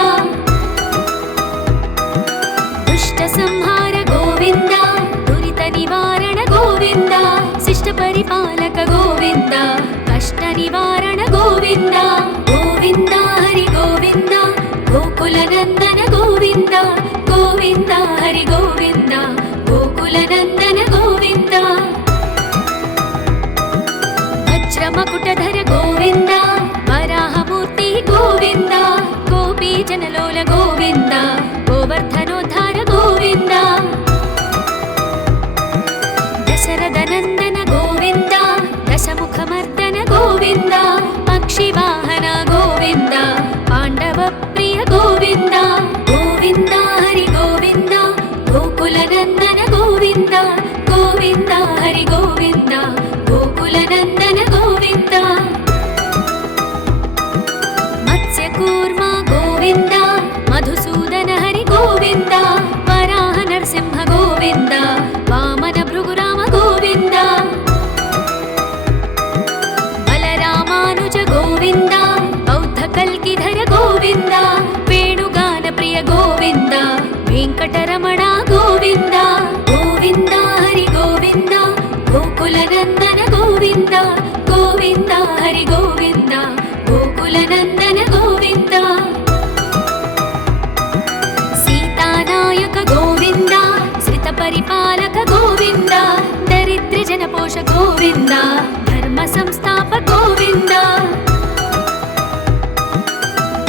दुष्ट संहार गोविन्द दुरित निवारण गोविन्द शिष्ट परिपालक गोविन्द कष्ट निवारण गोविन्द गोविन्द हरि गोविन्द गोकुलनन्दन गोविन्द गोविन्द हरि गोविन्द गोकुलनन्दन गोविन्द वज्रमकुटधर गोविन्द वराहमूर्ति गोविन्द गोपीजनलोल गोविन्द गोवर्धनोद्धार गोविन्द दशरथनन्दन गोविन्द दशमुखमर्दन गोविन्द पक्षिवाहन गोविन्द पाण्डवप्रिय गोविन्द गोविन्द हरि गोविन्द गोकुलनन्दन गोविन्द गोविन्द हरि गोविन्द गोकुलनन्दन गोविन्द मत्स्यकूर्म गोविन्द मधुसूदन हरि गोविन्द वराह नरसिंह गोविन्द वामन भृगुराम गोविन्द बलरामानुज వెంకటరమణ గోవింద గోవింద హరి గోవింద గోకులనందన గోవింద గోవింద హరి గోవింద గోకులనందన గోవింద సీతానాయక గోవింద శ్రిత పరిపాలక గోవింద దరిద్ర జనపోష గోవింద ధర్మ సంస్థాప గోవింద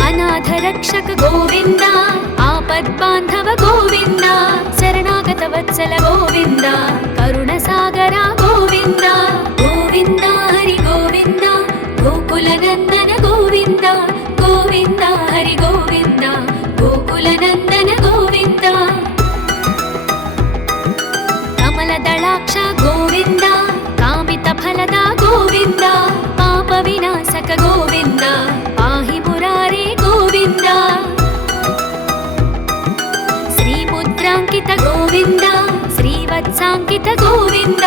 అనాథ రక్షక గోవింద ఆపద్బాంధవ గోవింద శరణాగత వత్సల గోవింద కరుణ సాగర గోవింద గోవింద హరి గోవింద గోకులనందన గోవింద గోవింద హరి గోవింద గోకులనందన గోవింద కమల దళాక్ష గోవింద కామిత ఫలద గోవింద పాప వినాశక గోవింద పాహి మురారే గోవింద శ్రీముద్రాంకిత గోవింద శ్రీవత్సాంకిత గోవింద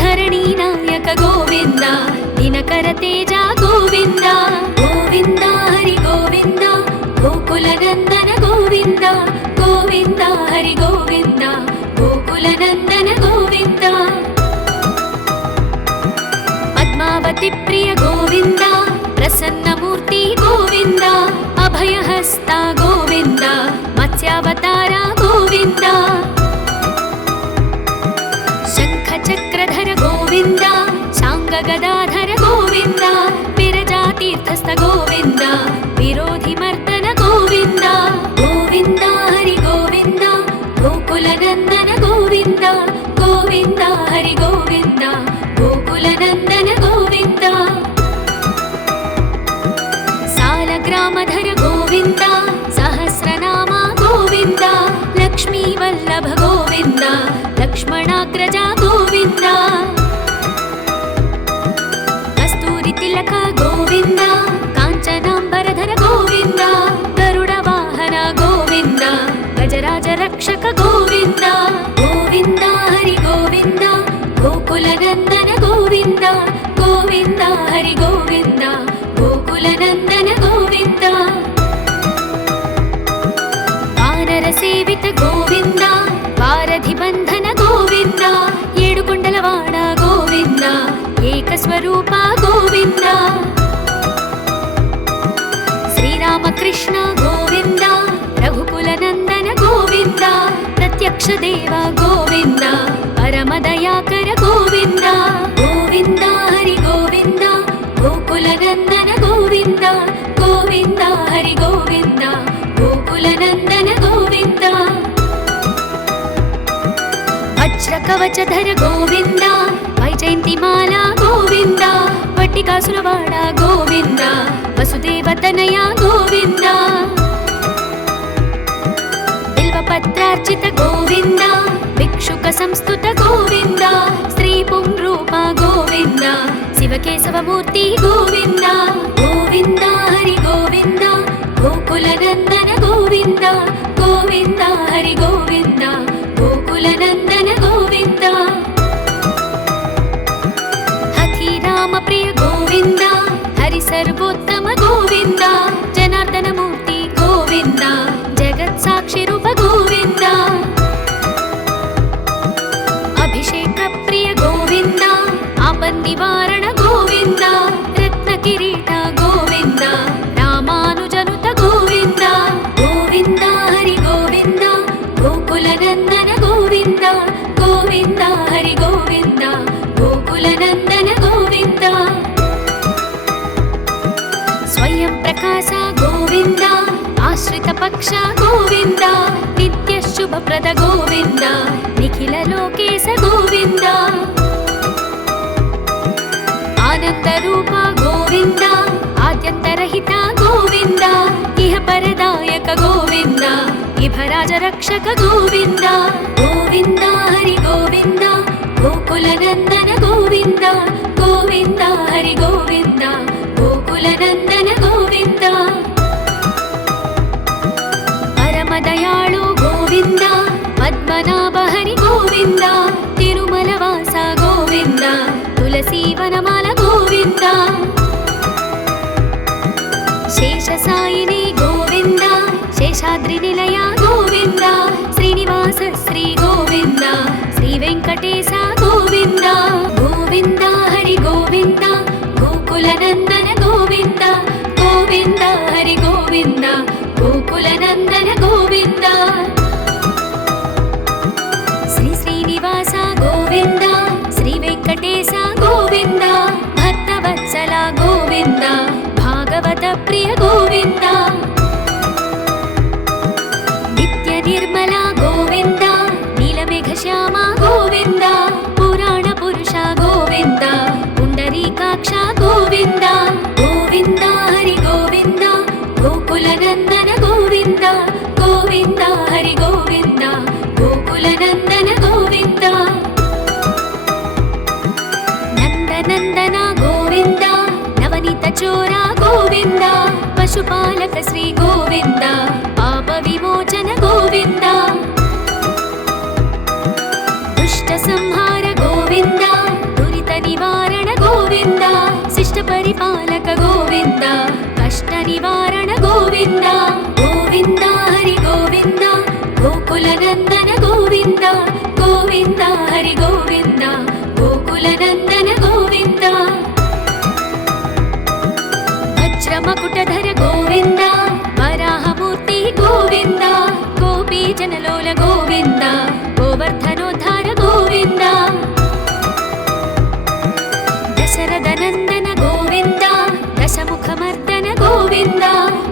ధరణీ నాయక గోవింద దినకర తేజ గోవింద గోవింద హరి గోవింద గోకులనందన గోవింద గోవింద హరి గోవింద గోకులనందన గోవింద పద్మావతి ప్రియ గోవింద ప్రసన్నమూర్తి గోవింద అభయహస్త గోవింద మత్స్యావతార గోవింద శంఖ చక్రధర గోవింద శాంగ గదాధర గోవింద విరజాతీర్థస్థ గోవింద విరోధి మర్దన గోవింద గోవింద హరి గోవింద గోకులనందన గోవింద గోవింద హరి గోవింద గోకులనందన గోవింద సాలగ్రామధర గోవింద సహస్రనామ గోవింద లక్ష్మీ వల్లభ గోవింద లక్ష్మణాగ్రజ గోవింద కస్తూరి తిలక గోవింద కాంచనాంబరధర గోవింద గరుడ వాహన గోవింద గజరాజ రక్షక గోవింద గోవింద హరి గోవింద గోకులనందన గోవింద గోవింద హరి గోవింద గోకులనందన గోవింద వానర సేవిత గోవింద వారధి బంధన గోవింద ఏడుకొండలవాడ గోవింద ఏకస్వరూప గోవింద శ్రీరామకృష్ణ గోవింద రఘుకులనందన గోవింద ప్రత్యక్ష దేవ గోవింద పరమదయాకర గోవింద గోవింద హరి గోవింద గోకులనందన గోవింద గోవింద హరి గోవింద గోకులనందన గోవింద వజ్రకవచధర గోవింద వైజయంతిమాల గోవింద వట్టికాసులవాడ గోవింద వసుదేవతనయ గోవింద బిల్వపత్రార్చిత గోవింద భిక్షుక సంస్తుత గోవింద శ్రీ పుంరూప గోవింద శివకేశవమూర్తి గోవింద గోవింద హరి గోవింద గోకులనందన గోవింద గోవింద హరి గోవింద గోకులనందన గోవింద హఠీరామ ప్రియ గోవింద హరి సర్వోత్తమ గోవింద జనార్దనమూర్తి గోవింద జగత్ సాక్షి రూప గోవింద అభిషేక ప్రియ గోవింద ఆపన్నివారణ గోవింద రత్న కిరీట గోవింద రామానుజనుత గోవింద గోవింద హరి గోవింద గోకులనందన గోవింద గోవింద హరి గోవింద గోకులనందన గోవింద స్వయం ప్రకాశ గోవింద ఆశ్రిత పక్ష గోవింద నిత్య శుభప్రద గోవింద నిఖిల లోకేశ గోవింద ఆనంద రూప గోవింద ఆద్యంతరహిత గోవింద ఇహ పరదాయక గోవింద ఇభరాజ రక్షక గోవింద గోవింద హరి గోవింద గోకులనందన గోవింద గోవింద హరి గోవింద గోకులనందన గోవింద పరమదయాళు గోవింద పద్మనాభ హరి గోవింద తిరుమల వాస గోవింద తులసీవనమాల గోవింద శేషసాయిని గోవింద శేషాద్రి నిలయ గోవింద శ్రీనివాస ವೆಂಕಟೇಶ ಗೋವಿಂದ ಗೋವಿಂದ ಹರಿ ಗೋವಿಂದ ಗೋಕುಲನಂದನ ಗೋವಿಂದ ಗೋವಿಂದ ಹರಿ ಗೋವಿಂದ ಗೋಕುಲನಂದನ ಗೋವಿಂದ ಶ್ರೀ ಶ್ರೀನಿವಾಸ ಗೋವಿಂದ ಶ್ರೀ ವೆಂಕಟೇಶ ಗೋವಿಂದ ಭಕ್ತವತ್ಸಲ ಗೋವಿಂದ ಭಾಗವತ ಪ್ರಿಯ ಗೋವಿಂದ ನಿತ್ಯ ನಿರ್ಮಲ ಗೋವಿಂದ ನೀಲಮೇಘ ಶ್ಯಾಮ ಗೋವಿಂದ ಪುರಾಣ ಪುರುಷ ಗೋವಿಂದ ಪುಂಡರೀಕಾಕ್ಷ ಗೋವಿಂದ ಗೋವಿಂದ ಹರಿ ಗೋವಿಂದ ಗೋಕುಲನಂದನ ಗೋವಿಂದ ಗೋವಿಂದ ಹರಿ ಗೋವಿಂದ ಗೋಕುಲನಂದನ ಗೋವಿಂದ ನಂದನಂದನ ಗೋವಿಂದ ನವನೀತ ಚೋರ ಗೋವಿಂದ ಪಶುಪಾಲಕ ಶ್ರೀ ಗೋವಿಂದ ಪಾಪ ವಿಮೋಚನ ಗೋವಿಂದ ದುಷ್ಟ ಸಂಹಾರ ಗೋವಿಂದ ದುರಿತ ನಿವಾರಣ ಗೋವಿಂದ ಶಿಷ್ಟ ಪರಿಪಾಲಕ ಗೋವಿಂದ ಕಷ್ಟ ನಿವಾರಣ ಗೋವಿಂದ ಗೋವಿಂದ ಹರಿ ಗೋವಿಂದ ಗೋಕುಲನಂದನ ಗೋವಿಂದ ಗೋವಿಂದ ಹರಿ ಗೋವಿಂದ ಗೋಕುಲನಂದನ ಗೋವಿಂದ ವಜ್ರ ಮಕುಟಧರ ಗೋವಿಂದ ವರಾಹಮೂರ್ತಿ ಗೋವಿಂದ ಗೋಪಿ ಜನಲೋಲ ಗೋವಿಂದ ಗೋವರ್ಧನೋದ್ಧಾರ ಗೋವಿಂದ ದಶರಥ ನಂದನ ಗೋವಿಂದ ದಶಮುಖಮರ್ದನ ಗೋವಿಂದ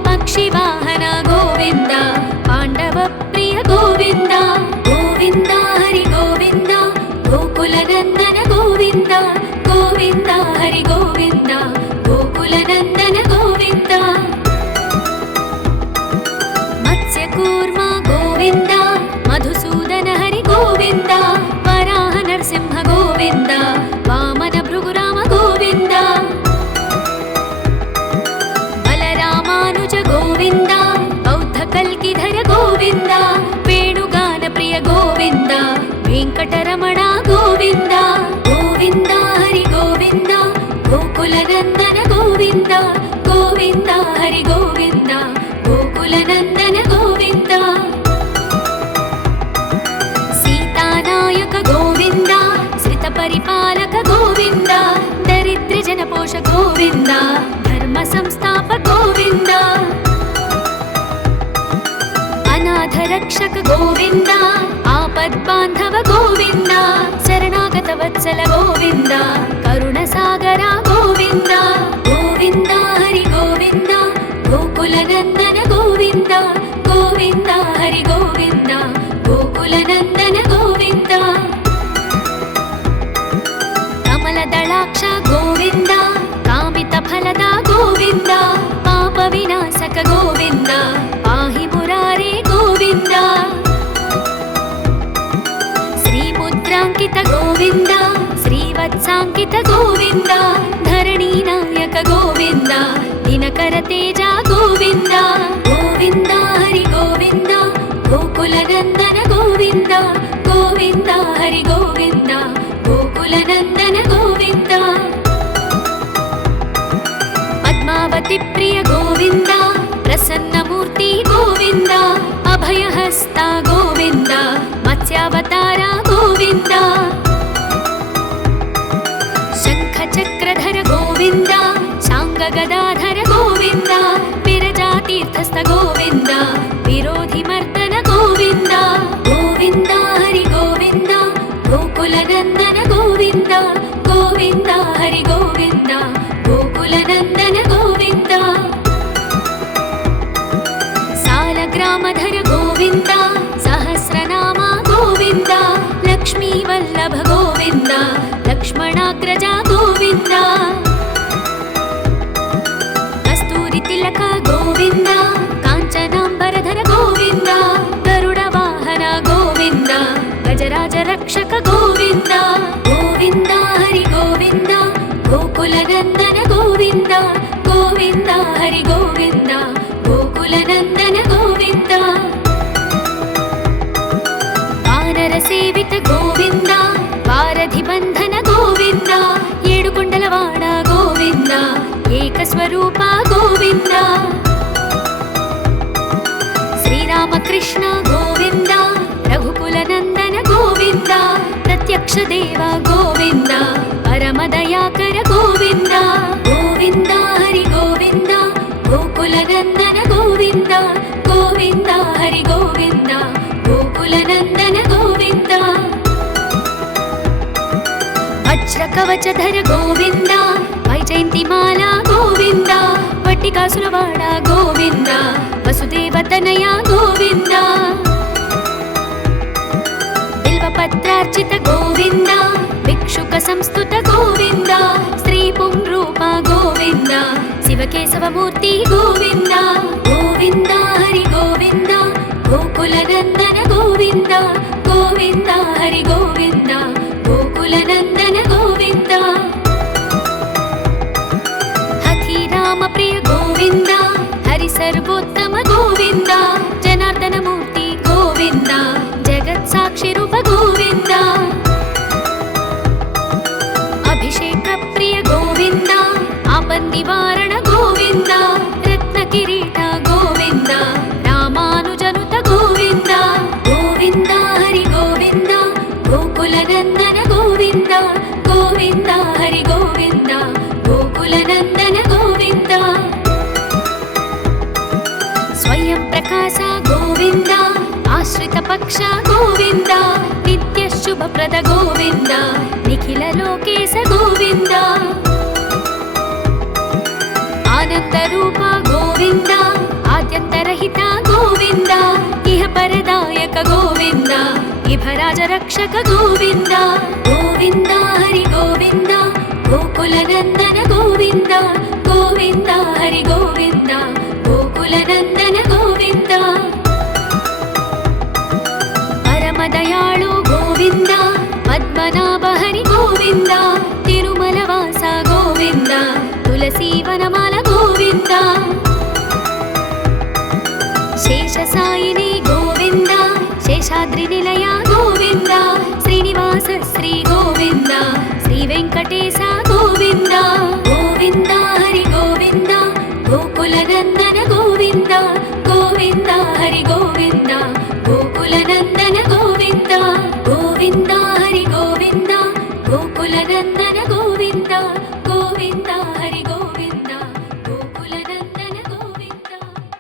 ಪಕ್ಷಿವಾಹನ ಗೋವಿಂದ ಪಾಂಡವ ಪ್ರಿಯ ಗೋವಿಂದ ಗೋವಿಂದ ಹರಿ ಗೋವಿಂದ ಗೋಕುಲನಂದನ ಗೋವಿಂದ ಗೋವಿಂದ ಹರಿ ಗೋವಿಂದ ಗೋಕುಲನಂದನ ಗೋವಿಂದ ಮತ್ಸ್ಯಕೂರ್ಮ ಗೋವಿಂದ ಮಧುಸೂದನ ಹರಿ ಗೋವಿಂದ ವರಾಹ ನರಸಿಂಹ ಗೋವಿಂದ ವಾಮನ ಭೃಗುರಾಮ ಗೋವಿಂದ ಬಲರಾಮಾನುಜ ಗೋವಿಂದ ಬೌದ್ಧ ಕಲ್ಕಿಧರ ಗೋವಿಂದ ವೇಣುಗಾನ ಪ್ರಿಯ ಗೋವಿಂದ ವೆಂಕಟರಮಣ ಗೋವಿಂದ ಗೋವಿಂದ ಹರಿ ಗೋವಿಂದ ಗೋಕುಲನಂದನ ಗೋವಿಂದ ಗೋವಿಂದ ಹರಿ ಗೋವಿಂದ ಗೋಕುಲನಂದನ ಗೋವಿಂದ ಸೀತಾನಾಯಕ ಗೋವಿಂದ ಶ್ರಿತ ಪರಿಪಾಲಕ ಗೋವಿಂದ ದರಿದ್ರ ಜನಪೋಷ ಗೋವಿಂದ ಧರ್ಮ ಸಂಸ್ಥಾಪ ಗೋವಿಂದ ಅನಾಥ ರಕ್ಷಕ ಗೋವಿಂದ ಆಪದ್ಬಾಂಧವ ಗೋವಿಂದ ಶರಣಾಗತ ವತ್ಸಲ ಗೋವಿಂದ ಕರುಣ ಸಾಗರ ಗೋವಿಂದ ಗೋವಿಂದ ಹರಿ ಗೋವಿಂದ ಗೋಕುಲನಂದನ ಗೋವಿಂದ ಗೋವಿಂದ ಹರಿ ಗೋವಿಂದ ಗೋಕುಲನಂದನ ಗೋವಿಂದ ಕಮಲದಳಾಕ್ಷ ಗೋವಿಂದ ಕಾಮಿತ ಫಲದ ಗೋವಿಂದ ಪಾಪ ವಿನಾಶಕ ಗೋವಿಂದ ಪಾಹಿ ಮುರಾರೇ ಗೋವಿಂದ ಶ್ರೀ ಮುದ್ರಾಂಕಿತ ಗೋವಿಂದ ಶ್ರೀವತ್ಸಾಂಕಿತ ಗೋವಿಂದ ಧರಣಿ ನಾಯಕ ಗೋವಿಂದ ದಿನಕರ ತೇಜ ಗೋವಿಂದ ಗೋವಿಂದ ಹರಿ ಗೋವಿಂದ ಗೋಕುಲನಂದನ ಗೋವಿಂದ ಗೋವಿಂದ ಹರಿ ಗೋವಿಂದ ಗೋಕುಲನಂದನ ಗೋವಿಂದ ಪದ್ಮಾವತಿ ಪ್ರಿಯ ಗೋವಿಂದ ಪ್ರಸನ್ನ ಮೂರ್ತಿ ಗೋವಿಂದ ಅಭಯಹಸ್ತ ಗೋವಿಂದ ಮತ್ಸ್ಯಾವತಾರ ಗೋವಿಂದ ಶಂಖ ಚಕ್ರಧರ ಗೋವಿಂದ ಶಾಂಗ ಗದಾಧರ ಗೋವಿಂದ ವಿರಜಾತೀರ್ಥಸ್ಥ ಗೋವಿಂದ ವಿರೋಧಿ ಮರ್ದನ ಗೋವಿಂದ ಗೋವಿಂದ ಹರಿ ಗೋವಿಂದ ಗೋಕುಲನಂದನ ಗೋವಿಂದ ಗೋವಿಂದ ಹರಿ ಗೋವಿಂದ ಗೋಕುಲನಂದನ ಗೋವಿಂದ ಸಾಲಗ್ರಾಮಧರ ಗೋವಿಂದ ಸಹಸ್ರನಾಮ ಗೋವಿಂದ ಲಕ್ಷ್ಮೀ ವಲ್ಲಭ ಗೋವಿಂದ ಲಕ್ಷ್ಮಣಾಗ್ರಜ ಗೋವಿಂದ ಕಸ್ತೂರಿ ತಿಲಕ ಗೋವಿಂದ ಕಾಂಚನಾಂಬರಧರ ಗೋವಿಂದ ಗರುಡ ವಾಹನ ಗೋವಿಂದ ಗಜರಾಜ ರಕ್ಷಕ ಗೋವಿಂದ ಗೋವಿಂದ ಹರಿ ಗೋವಿಂದ ಗೋಕುಲನಂದನ ಗೋವಿಂದ ಗೋವಿಂದ ಹರಿ ಗೋವಿಂದ ಗೋಕುಲನಂದನ ಗೋವಿಂದ ವಾನರ ಸೇವಿತ ಗೋವಿಂದ ವಾರಧಿ ಬಂಧನ ಗೋವಿಂದ ಏಡುಕೊಂಡಲವಾಡ ಗೋವಿಂದ ಏಕಸ್ವರೂಪ ಗೋವಿಂದ ಶ್ರೀರಾಮಕೃಷ್ಣ ಗೋವಿಂದ ರಘುಕುಲನಂದನ ಗೋವಿಂದ ಪ್ರತ್ಯ यक्ष देव गोविन्द परमदयाकर गोविन्द गोविन्द हरि गोविन्द गोकुलनन्दन गोविन्द गोविन्द हरि गोविन्द गोकुलनन्दन गोविन्द वज्रकवचधर गोविन्द वैजयन्तिमाला गोविन्द वट्टिकासुरवाड गोविन्द वसुदेवतनया गोविन्द बिल्वपत्रार्चित गोविन्द भिक्षुक संस्तुत गोविन्द श्री पुंरूप गोविन्द शिवकेशवमूर्ति गोविन्द गोविन्द हरि गोविन्द गोकुलनन्दन गोविन्द गोविन्द हरि गोविन्द गोकुलनन्दन गोविन्द हठि राम प्रिय गोविन्द हरि सर्वोत्तम गोविन्द जनार्दन मूर्ति गोविन्द जगत् साक्षि रूप गोविन्द अभिषेक प्रिय गोविन्द आपन्निवारण गोविन्द रत्न किरीट गोविन्द रामानुजनुत गोविन्द गोविन्द हरि गोविन्द गोकुलनन्दन गोविन्द गोविन्द हरि गोविन्द गोकुलनन्दन गोविन्द स्वयं प्रकाश गोविन्द आश्रित पक्ष गोविन्द नित्य शुभप्रद गोविन्द निखिल लोकेश गोविन्द आनंद रूप गोविन्द आद्यन्तरहित गोविन्द इह परदायक गोविन्द इभराज रक्षक गोविन्द गोविन्द हरि गोविन्द गोकुलनन्दन गोविन्द गोविन्द हरि गोविन्द गोकुलनन्दन